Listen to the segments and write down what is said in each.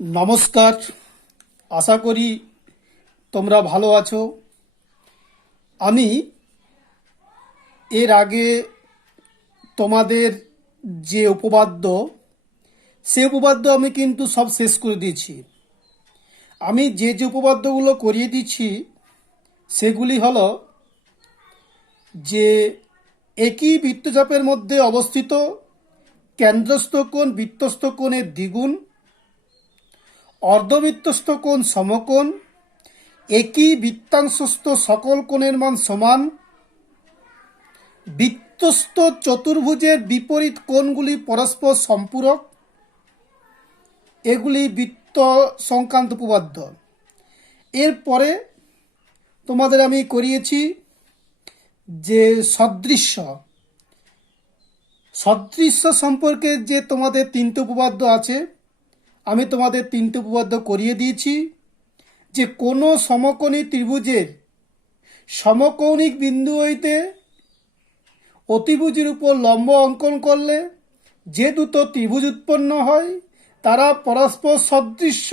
নমস্কার। আশা করি তোমরা ভালো আছো। আমি এর আগে তোমাদের যে উপপাদ্য সে উপপাদ্য আমি কিন্তু সব শেষ করে দিয়েছি। আমি যে যে উপপাদ্যগুলো করিয়ে দিচ্ছি সেগুলি হলো যে একই বৃত্তচাপের মধ্যে অবস্থিত কেন্দ্রস্থ কোণ বৃত্তস্থ কোণের দ্বিগুণ, অর্ধবৃত্তস্থ কোণ সমকোণ, একই বৃত্তাংশস্থ সকল কোণের মান সমান, বৃত্তস্থ চতুর্ভুজের বিপরীত কোণগুলি পরস্পর সম্পূরক, এগুলি বৃত্ত সংক্রান্ত উপপাদ্য। এরপরে তোমাদের আমি করিয়েছি যে সদৃশ্য সম্পর্কে যে তোমাদের তিনটে উপপাদ্য আছে, আমি তোমাদের তিনটে উপপাদ্য করিয়ে দিয়েছি। যে কোনো সমকোণী ত্রিভুজের সমকৌণিক বিন্দু হইতে অতিভুজের উপর লম্ব অঙ্কন করলে যে দুটো ত্রিভুজ উৎপন্ন হয় তারা পরস্পর সদৃশ্য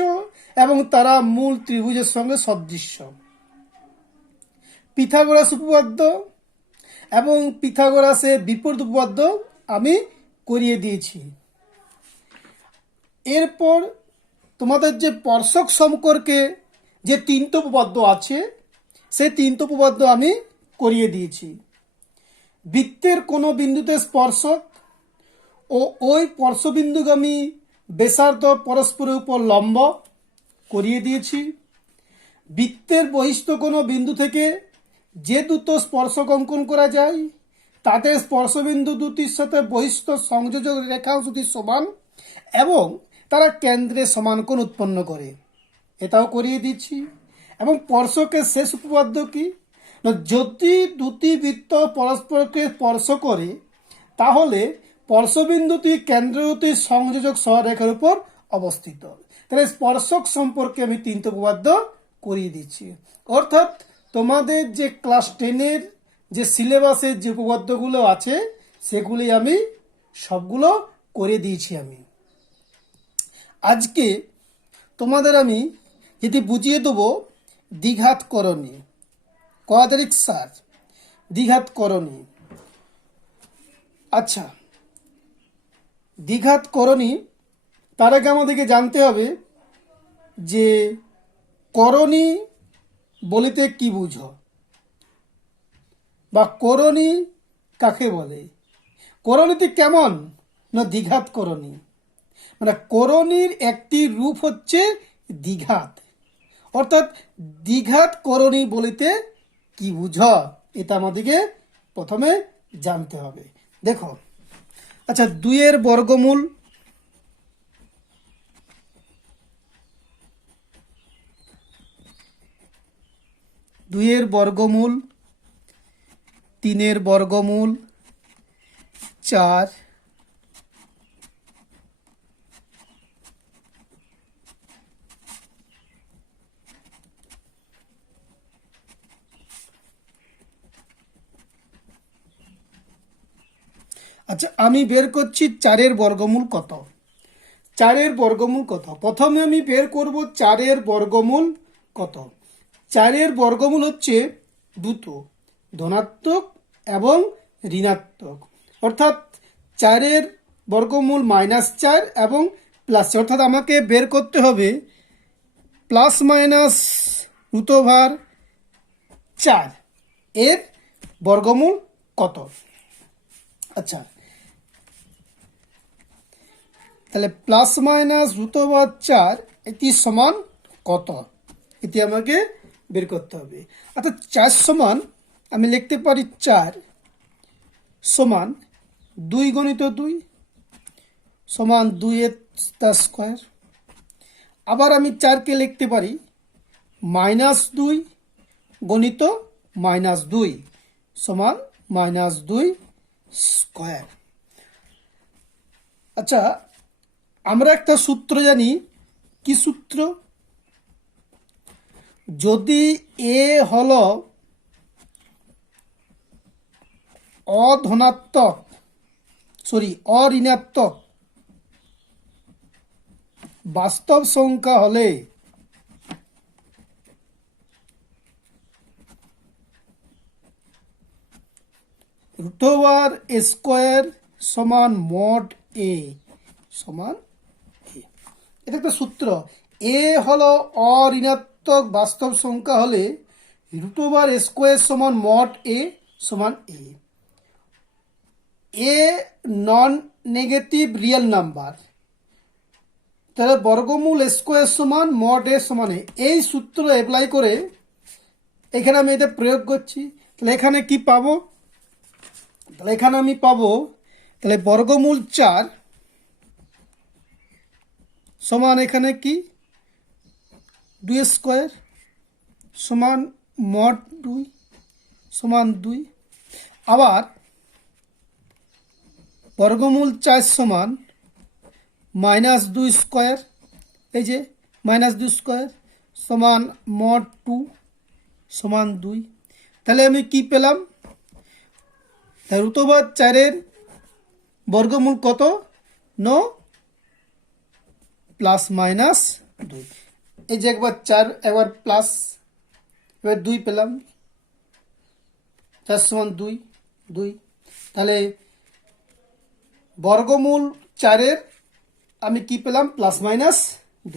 এবং তারা মূল ত্রিভুজের সঙ্গে সদৃশ্য। পিথাগোরাস উপপাদ্য এবং পিথাগোরাসের বিপরীত উপপাদ্য আমি করিয়ে দিয়েছি। এরপর তোমাদের যে স্পর্শক সম্পর্কে যে তিনটে উপপাদ্য আছে সেই তিনটে উপপাদ্য আমি করিয়ে দিয়েছি। বৃত্তের কোনো বিন্দুতে স্পর্শক ও ওই স্পর্শবিন্দুগামী ব্যাসার্ধ পরস্পরের উপর লম্ব করিয়ে দিয়েছি। বৃত্তের বহিস্থ কোনো বিন্দু থেকে যে দুটো স্পর্শক অঙ্কন করা যায় তাদের স্পর্শবিন্দু দুটির সাথে বহিস্থ সংযোজক রেখাংশ দুটি সমান এবং তারা কেন্দ্রে সমান কোণ উৎপন্ন করে, এটাও করিয়ে দিচ্ছি। এবং স্পর্শকের শেষ উপপাদ্য কি, যদি দুটি বৃত্ত পরস্পরকে স্পর্শ করে তাহলে স্পর্শবিন্দুটি কেন্দ্রটি সংযোজক সরলরেখার উপর অবস্থিত। তাহলে স্পর্শক সম্পর্কে আমি তিনটে উপপাদ্য করিয়ে দিচ্ছি। অর্থাৎ তোমাদের যে ক্লাস 10-এর যে সিলেবাসের যে উপপাদ্যগুলো আছে সেগুলি আমি সবগুলো করে দিয়েছি। আমি আজকে তোমাদের আমি যেটি বুঝিয়ে দেবো দ্বিঘাতকরণী, কোয়াড্রিক সার দ্বিঘাতকরণী। আচ্ছা, দ্বিঘাতকরণী তার আগে আমাদেরকে জানতে হবে যে করণী বলিতে কি বুঝো বা করণী কাকে বলে। করণীটি কেমন না দ্বিঘাতকরণী, মানে করণীর একটি রূপ হচ্ছে দ্বিঘাত। অর্থাৎ দ্বিঘাতকরণী বলিতে কি বুঝ এটা আমাদেরকে প্রথমে জানতে হবে। দেখো, আচ্ছা, 2-এর বর্গমূল, দুইয়ের বর্গমূল, 3-এর বর্গমূল, 4, আচ্ছা আমি বের করছি 4-এর বর্গমূল কত। 4-এর বর্গমূল কত, প্রথমে আমি বের করব 4-এর বর্গমূল কত। 4-এর বর্গমূল হচ্ছে দুটো, ধনাত্মক এবং ঋণাত্মক। অর্থাৎ 4-এর বর্গমূল -4 এবং প্লাস, অর্থাৎ আমাকে বের করতে হবে ±√4 এর বর্গমূল কত। আচ্ছা, তাহলে ±√4 এটি সমান কত, এটি আমাকে বের করতে হবে। অর্থাৎ 4 সমান আমি লিখতে পারি 4 সমান 2 × 2 সমান 2 তার স্কোয়ার। আবার আমি 4কে লিখতে পারি -2 × -2 সমান -2 স্কোয়ার। আচ্ছা, আমরা একটা সূত্র জানি, কি সূত্র, যদি এ হলো অঋণাত্মক বাস্তব সংখ্যা হলে √স্কয়ার সমান মড এ সমান এ। এটা একটা সূত্র। এ হলো অঋণাত্মক বাস্তব সংখ্যা হলে √স্কয়ার সমান মড এ সমান এ। এ নন নেগেটিভ রিয়েল নাম্বার, তাহলে বর্গমূল স্কয়ার সমান মড এ সমান এ। এই সূত্র অ্যাপ্লাই করে এখানে আমি এটা প্রয়োগ করছি। তাহলে এখানে কি পাবো? তাহলে এখানে আমি পাবো তাহলে বর্গমূল 4 সমান এখানে কি 2 স্কয়ার সমান মড 2 সমান 2। আবার বর্গমূল 4 সমান -2 স্কয়ার, এই যে -2 স্কয়ার সমান মড 2 সমান 2। তাহলে আমি কি পেলাম? √4 বর্গমূল কত? 9 +-2। এই যে একবার 4 একবার প্লাস, এবার 2 পেলাম, 4 সমান 2 2। তাহলে বর্গমূল 4 আমি কি পেলাম? +-2।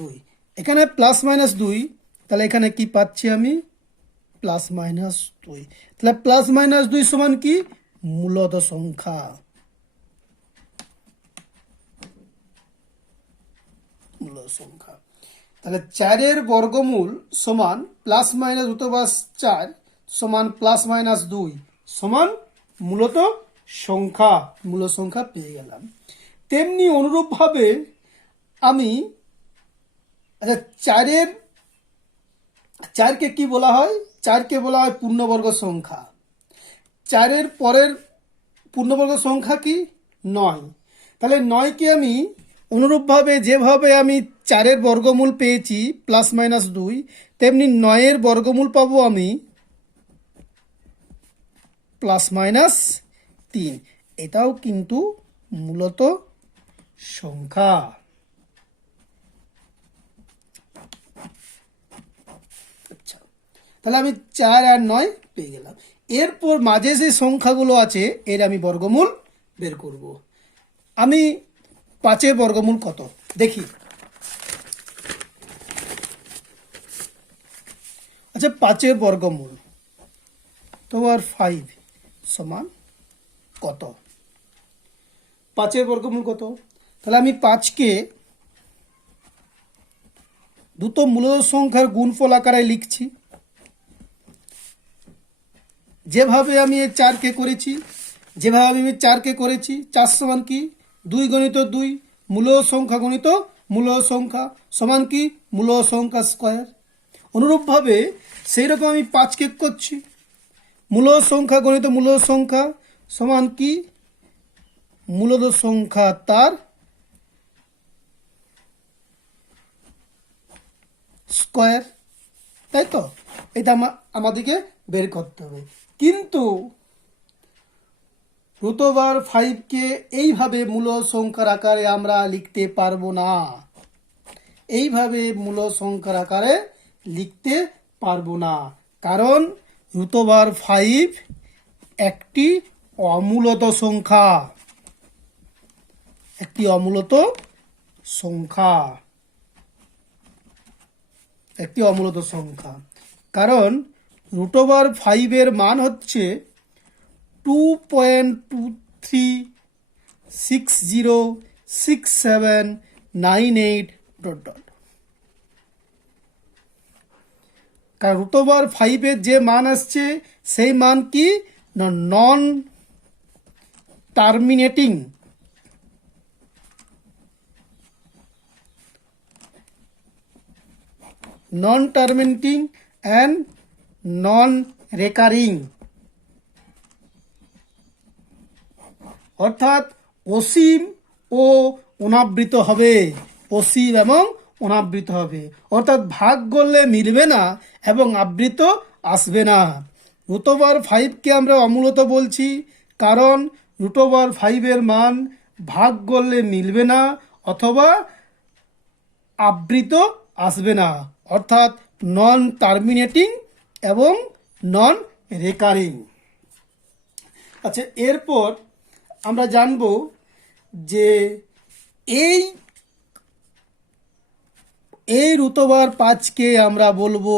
এখানে +-2, তাহলে এখানে কি পাচ্ছি আমি? +-2। তাহলে +-2 সমান কি? মূলদ সংখ্যা। মূলদ সংখ্যা। তাহলে 4 বর্গমূল সমান +-4 সমান +-2 সমান মূলত সংখ্যা, মূল সংখ্যা পেয়ে গেলাম। তেমনি অনুরূপভাবে আমি আচ্ছা 4কে কি বলা হয়? 4কে বলা হয় পূর্ণবর্গ সংখ্যা। 4 পরের পূর্ণবর্গ সংখ্যা কি? 9। তাহলে 9কে আমি অনুরূপভাবে যেভাবে আমি 4 বর্গমূল পেয়েছি +-2, তেমনি 9 বর্গমূল পাবো আমি +-3। এটাও কিন্তু মূলত সংখ্যা। আচ্ছা, তাহলে আমি 4 আর 9 পেয়ে গেলাম। এরপর মাঝে যে সংখ্যাগুলো আছে এর আমি বর্গমূল বের করব। আমি 5 বর্গমূল কত দেখি। আচ্ছা 5 বর্গমূল তোমার 5 সমান কত? 5 বর্গমূল কত? তাহলে আমি 5কে দুটো মূলদ সংখ্যার গুণফল আকারে লিখছি। যেভাবে আমি এই 4কে করেছি, 4 সমান কি 2 গণিত 2 মূলদ সংখ্যা গণিত মূলদ সংখ্যা সমান কি মূলদ সংখ্যা স্কয়ার। অনুরূপভাবে সেই রকম আমি 5কে করছি, মূলদ সংখ্যা গণিত মূলদ সংখ্যা সমান কি মূলদ সংখ্যা তার স্কয়ার, তাই তো? এটা আমাদেরকে বের করতে হবে। কিন্তু √5কে এইভাবে মূলদ সংখ্যার আকারে আমরা লিখতে পারবো না। এইভাবে মূলদ সংখ্যার আকারে লিখতে পারবো না, কারণ √5 একটি অমূলত সংখ্যা, একটি অমূলত সংখ্যা, একটি অমূলত সংখ্যা। কারণ √5 এর মান হচ্ছে 2.23606798 ... কারণ √5 এর যে মান আসছে সেই মান কি নন টার্মিনেটিং, অ্যান্ড নন রেকারিং, অর্থাৎ অসীম ও অনাবৃত হবে, অসীম এবং অনাবৃত হবে, অর্থাৎ ভাগ করলে মিলবে না এবং আবৃত আসবে না। √5কে আমরা অমূলত বলছি কারণ √5 এর মান ভাগ করলে মিলবে না অথবা আবৃত আসবে না, অর্থাৎ নন টার্মিনেটিং এবং নন রেকারিং। আচ্ছা, এরপর আমরা জানব যে এই এই রুতবার 5কে আমরা বলবো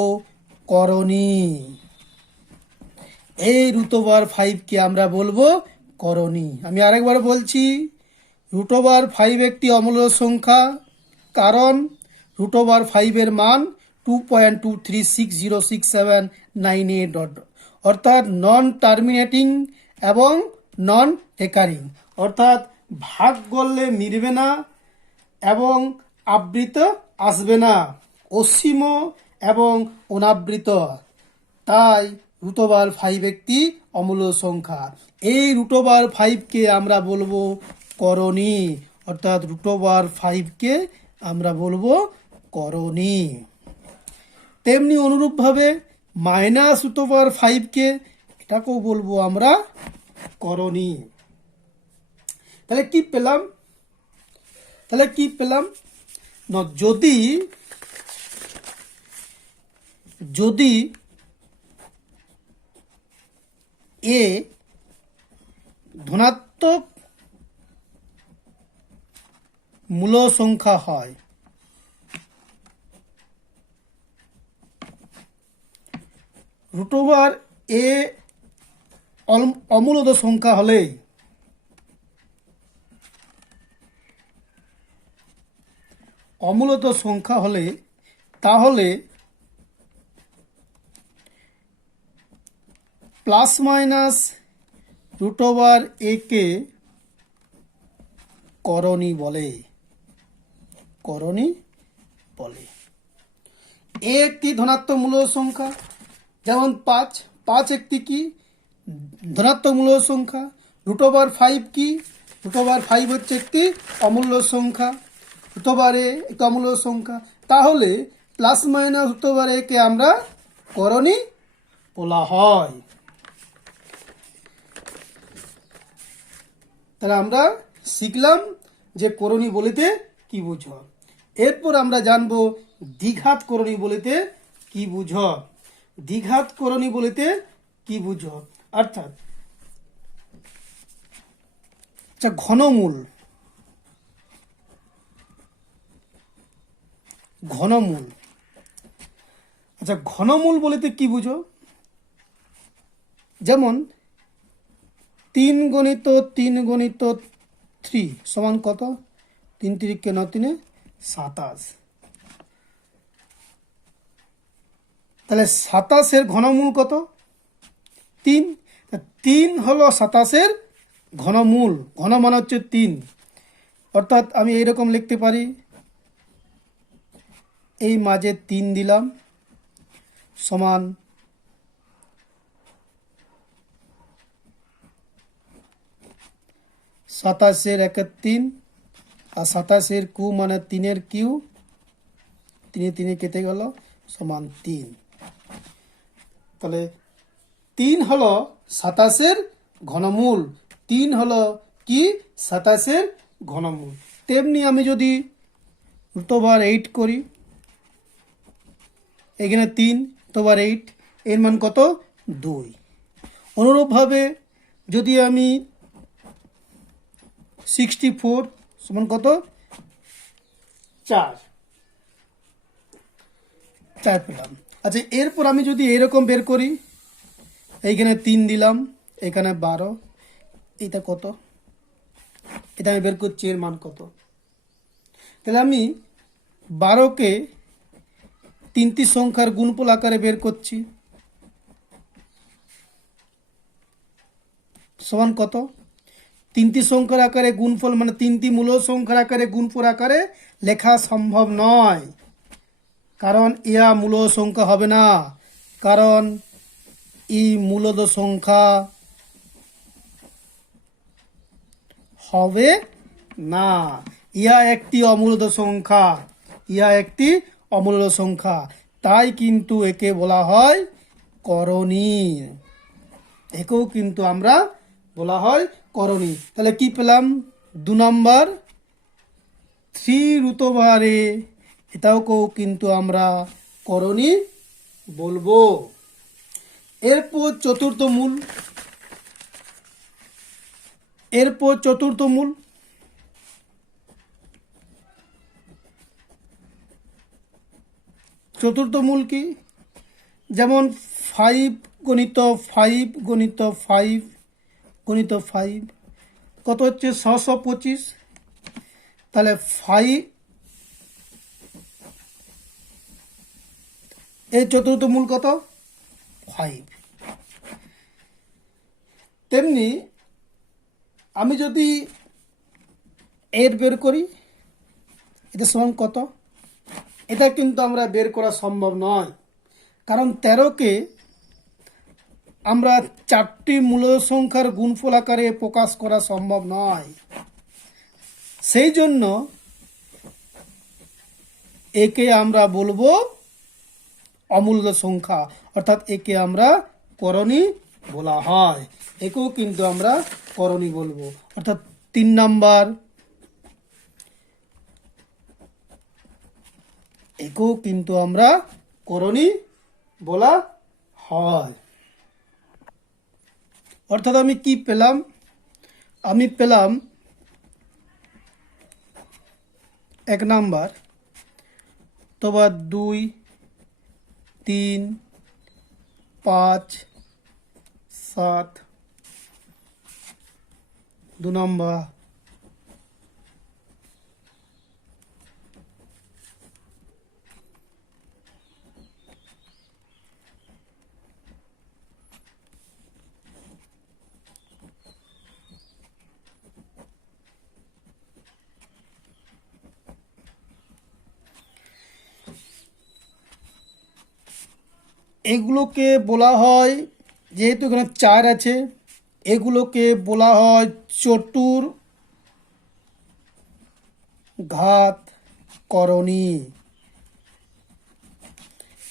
করণী। এই রুতবার 5কে আমরা বলবো করণী। আমি আরেকবার বলছি, রুটওভার 5 একটি অমূল্য সংখ্যা, কারণ রুটওভার 5-এর মান 2.23606798, অর্থাৎ নন টার্মিনেটিং এবং নন রেকারিং, অর্থাৎ ভাগ করলে মিলবে না এবং আবৃত আসবে না, অসীম এবং অনাবৃত। তাই রুটওভার 5 একটি অমূল্য সংখ্যা। এই রুটওভার 5কে আমরা বলবো করণী, অর্থাৎ রুটওভার 5কে আমরা বলবো করণী। তেমনি অনুরূপভাবে মাইনাস রুটওভার 5কে এটাকেও বলবো আমরা করণী। তাহলে কি পেলাম? না, যদি এ ধনাত্মক মূল সংখ্যা হয়, রুটওভার এ অমূলদ সংখ্যা হলে তাহলে প্লাস মাইনাস রুটওভার এ কে করণী বলে। এ একটি ধনাত্মক মূল সংখ্যা, যেমন 5 একটি কি ধনাত্মক মূল সংখ্যা। রুটওভার 5 কি? রুটওভার 5 হচ্ছে একটি অমূল্য সংখ্যা, রুটওভার এ একটি অমূল্য সংখ্যা। তাহলে প্লাস মাইনাস রুটওভার এ কে আমরা করণী বলা হয়। তাহলে আমরা শিখলাম যে করণী বলিতে কি বুঝ। এরপর আমরা জানবো দ্বিঘাত করণী বলিতে কি বুঝ। অর্থাৎ ঘনমূল। আচ্ছা, ঘনমূল বলিতে কি বুঝো? যেমন 3 × 3 × 3 সমান কত? 3 × 3 = 9, 27। তাহলে 27-এর ঘনমূল কত? 3। 3 হলো 27-এর ঘনমূল। ঘন মানে হচ্ছে 3, অর্থাৎ আমি এইরকম লিখতে পারি, এই মাঝে 3 দিলাম সমান 27-এর 1-এর 3, আর 27-এর কিউ মানে 3-এর কিউ, 3 কেটে গেল সমান 3। তাহলে 3 হলো 27-এর ঘনমূল। 3 হলো কি? 27-এর ঘনমূল। তেমনি আমি যদি রুটওভার 8 করি, এখানে 3 রুটওভার 8, এর মান কত? 2। অনুরূপভাবে যদি আমি 64 সমান কত? 4 পেলাম। আচ্ছা, এরপর আমি যদি এরকম বের করি, এইখানে 3 দিলাম, এখানে 12, এটা কত? এটা আমি বের করছি এর মান কত। তাহলে আমি 12কে 3টি সংখ্যার গুণফল আকারে বের করছি, সমান কত? 3টি সংখ্যার আকারে গুণফল মানে 3টি মূল সংখ্যার আকারে গুণফল আকারে লেখা সম্ভব নয়, কারণ ইয়া মূল সংখ্যা হবে না, কারণ ই মূলদ সংখ্যা হবে না। ইয়া একটি অমূলদ সংখ্যা, তাই কিন্তু একে বলা হয় করণী। একেও কিন্তু আমরা বলা হয় করণী। তাহলে কি পেলাম? 2 নম্বর 3 রুটওভার এ এটাকেও কিন্তু আমরা করণী বলবো। এরপর চতুর্থ মূল, চতুর্থ মূল কি? যেমন 5 গণিত 5 গণিত 5 গণিত 5 কত হচ্ছে 625। তাহলে 5 এই চতুর্থ মূল কত? 5। তেমনি আমি যদি এর বের করি, এটা সমান কত? এটা কিন্তু আমরা বের করা সম্ভব নয়, কারণ 13কে আমরা 4টি মূল সংখ্যার গুণফল আকারে প্রকাশ করা সম্ভব নয়। সেই জন্য একে আমরা বলবো অমূল্য সংখ্যা, অর্থাৎ একে আমরা করণী বলা হয়। একেও কিন্তু আমরা করণী বলবো। অর্থাৎ 3 নাম্বার, একেও কিন্তু আমরা করণী বলা হয়। অর্থাৎ আমি কি পেলাম? আমি পেলাম 1 নাম্বার, অথবা 2, 3, 5, 7, 2 নম্বর, এগুলোকে বলা হয়, যেহেতু এখানে 4 আছে, এগুলোকে বলা হয় চতুর্ঘাত করণী।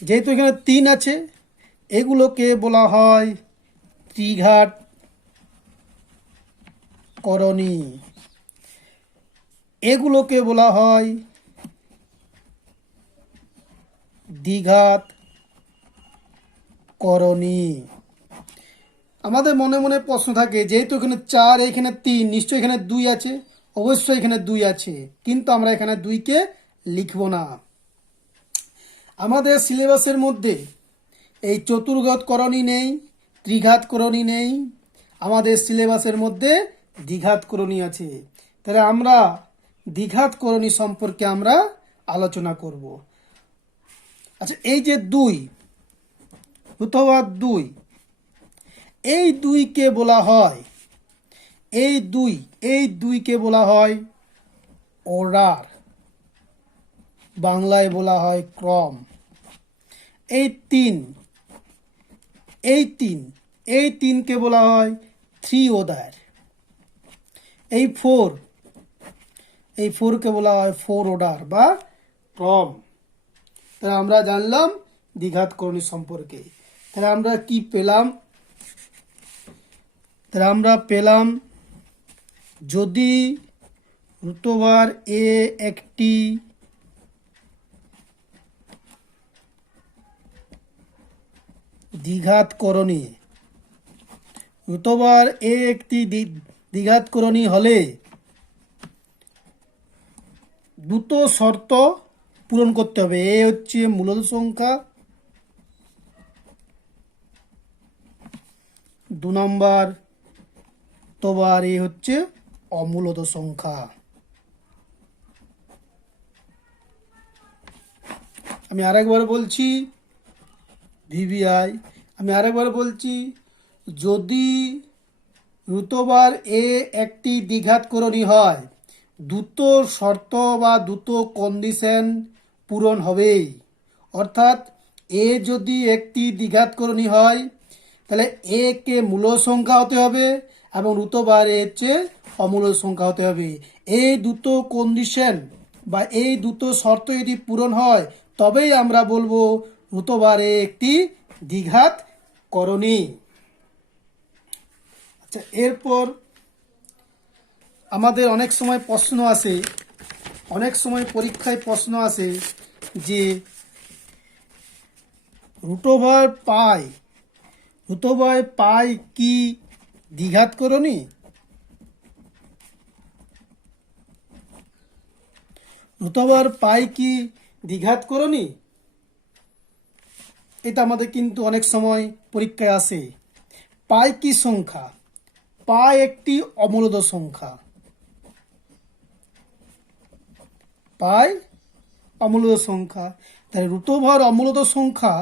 যেহেতু এখানে 3 আছে, এগুলোকে বলা হয় ত্রিঘাত করণী। এগুলোকে বলা হয় দ্বিঘাত করণী। আমাদের মনে মনে প্রশ্ন থাকে, যেহেতু এখানে 4, এখানে 3, নিশ্চয়ই এখানে 2 আছে, অবশ্যই এখানে 2 আছে, কিন্তু আমরা এখানে 2কে লিখব না। আমাদের সিলেবাসের মধ্যে এই চতুর্ঘাত করণী নেই, ত্রিঘাত করণী নেই, আমাদের সিলেবাসের মধ্যে দ্বিঘাত করণী আছে। তাহলে আমরা দ্বিঘাত করণী সম্পর্কে আমরা আলোচনা করব। আচ্ছা, এই যে 2 অথবা 2, এই 2কে বলা হয়, এই 2কে বলা হয় অর্ডার, বাংলায় বলা হয় ক্রম। এই 3কে বলা হয় 3 অর্ডার। এই 4কে বলা হয় 4 অর্ডার বা ক্রম। তাহলে আমরা জানলাম দ্বিঘাত করণী সম্পর্কে। তাহলে আমরা কি পেলাম? তাহলে আমরা পেলাম, যদি রুটওভার এ একটি দ্বিঘাত করণী, রুটওভার এ একটি দ্বিঘাত করণী হলে দুটো শর্ত পূরণ করতে হবে। এ হচ্ছে মূলদ সংখ্যা, 2 নম্বর রুটওভার এ হচ্ছে অমূলদ সংখ্যা। আমি আরেকবার বলছি, ভিভিআই, আমি আরেকবার বলছি, যদি রুটওভার এ একটি দ্বিঘাত করণী হয়, দুটো শর্ত বা দুটো কন্ডিশন পূরণ হবেই। অর্থাৎ এ যদি একটি দ্বিঘাত করণী হয়, তাহলে এ কে মূল সংখ্যা হতে হবে এবং রুটওভার এ হচ্ছে অমূল সংখ্যা হতে হবে। এই দুটো কন্ডিশন বা এই দুটো শর্ত যদি পূরণ হয়, তবেই আমরা বলবো রুটওভার এ একটি দ্বিঘাত করণী। আচ্ছা, এরপর আমাদের অনেক সময় প্রশ্ন আসে, অনেক সময় পরীক্ষায় প্রশ্ন আসে যে রুট ওভার পাই কি দ্বিঘাত করণী? রুট ওভার পাই কি দ্বিঘাত করণী? এটা আমাদের কিন্তু অনেক সময় পরীক্ষায় আসে। পাই কি সংখ্যা? পাই একটি অমূলদ সংখ্যা। পাই অমূলদ সংখ্যা, তাহলে রুট ওভার অমূলদ সংখ্যা,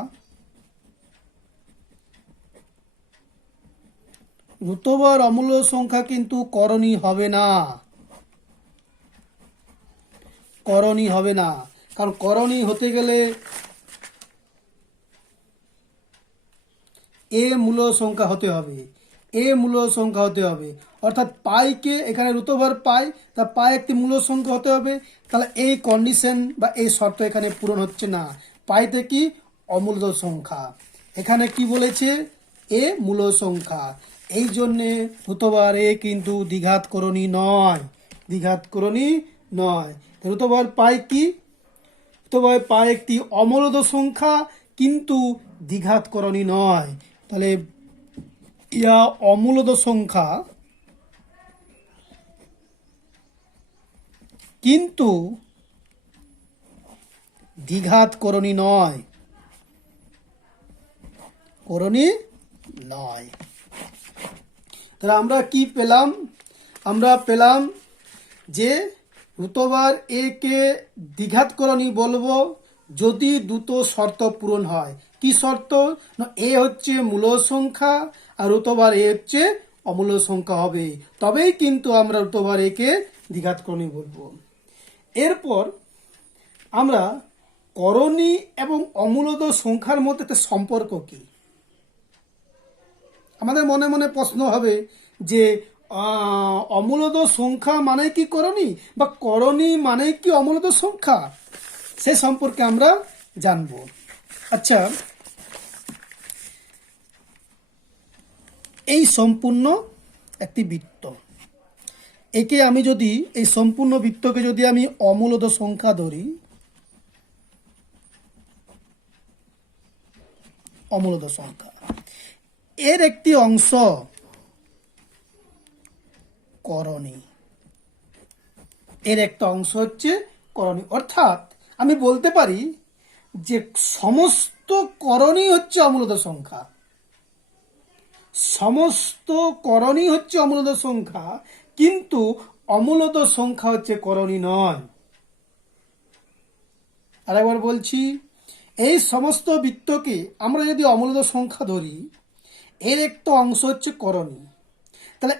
রুট ওভার অমূলদ সংখ্যা কিন্তু করণী হবে না, করণী হবে না। কারণ করণী হতে গেলে এ মূল সংখ্যা হতে হবে, এ মূল সংখ্যা হতে হবে। অর্থাৎ পাইকে এখানে রুট ওভার পাই, তা পাই একটি মূল সংখ্যা হতে হবে। তাহলে এই কন্ডিশন বা এই শর্ত এখানে পূরণ হচ্ছে না। পাইতে কি অমূলদ সংখ্যা, এখানে কি বলেছে এ মূল সংখ্যা, এই জন্যে রুট ওভার এ কিন্তু দ্বিঘাত করণী নয়, দ্বিঘাত করণী নয়। রুট ওভার পাই কি? রুট ওভার পাই একটি অমূলদ সংখ্যা কিন্তু দ্বিঘাত করণী নয়। তাহলে ইয়া অমূলদ সংখ্যা কিন্তু দ্বিঘাত করণী নয়, করণী নয়। তাহলে আমরা কি পেলাম? আমরা পেলাম যে রুট ওভার এ কে দ্বিঘাত করণী বলবো যদি দুটো শর্ত পূরণ হয়। কি শর্ত? না, এ হচ্ছে মূল সংখ্যা আর রুট ওভার এ হচ্ছে অমূল সংখ্যা হবে, তবেই কিন্তু আমরা রুট ওভার এ কে দ্বিঘাত করণী বলবো। এরপর আমরা করণী এবং অমূলদ সংখ্যার মধ্যে একটা সম্পর্ক কি? আমাদের মনে মনে প্রশ্ন হবে যে অমূলদ সংখ্যা মানে কি করণী, বা করণী মানে কি অমূলদ সংখ্যা? সে সম্পর্কে আমরা জানব। আচ্ছা, এই সম্পূর্ণ একটি বৃত্ত, একে আমি যদি এই সম্পূর্ণ বৃত্তকে যদি আমি অমূলদ সংখ্যা ধরি, অমূলদ সংখ্যা, এর একটি অংশ করণী, এর একটা অংশ হচ্ছে করণী। অর্থাৎ আমি বলতে পারি যে সমস্ত করণী হচ্ছে অমূলদ সংখ্যা, সমস্ত করণী হচ্ছে অমূলদ সংখ্যা, কিন্তু অমূলদ সংখ্যা হচ্ছে করণী নয়। আরেকবার বলছি, এই সমস্ত বৃত্তকে আমরা যদি অমূলদ সংখ্যা ধরি, এর একটা অংশ হচ্ছে করণী। তাহলে